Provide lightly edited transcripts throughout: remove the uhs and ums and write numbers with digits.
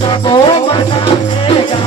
सबो मनाएगा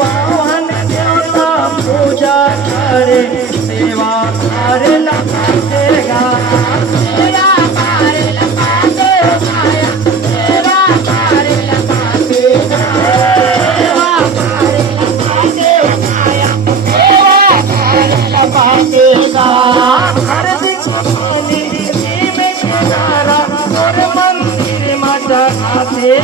बावन देवता पूजा करे सेवा करे लगाएगा सेवा करे लगाते माया सेवा करे लगाते सेवा करे लगाते माया सेवा करे लगाते हर दिन में जगारा और मंदिर में जगाते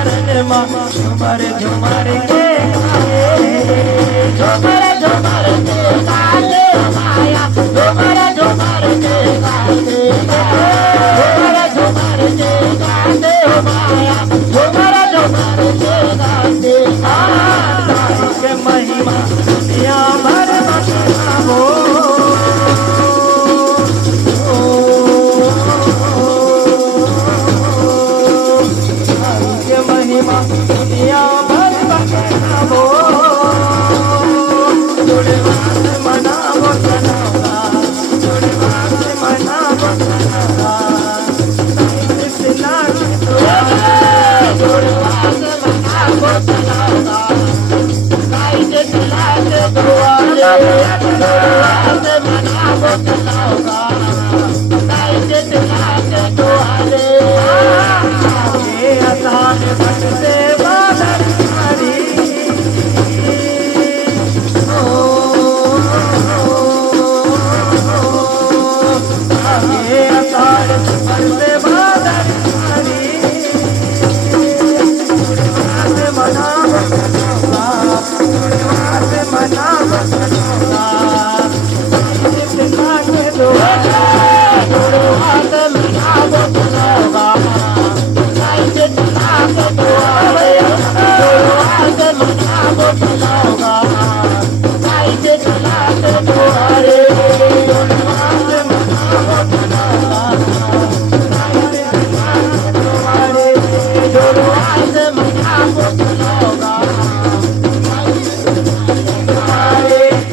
झुमर झुमर के झुमर झुमर के गाते माया झुमर झुमर के गाते झुमर झुमर के गाते माया झुमर झुमर के गाते के महिमा दुनिया भर बताओ महिमा दुनिया भर बताओ जोड़े बात मनाओ चलावा जोड़े बात मनाओ चलावा कृष्णा जोड़े बात मनाओ चलावा गाय के चला के दुआ बात मनाओ चलावा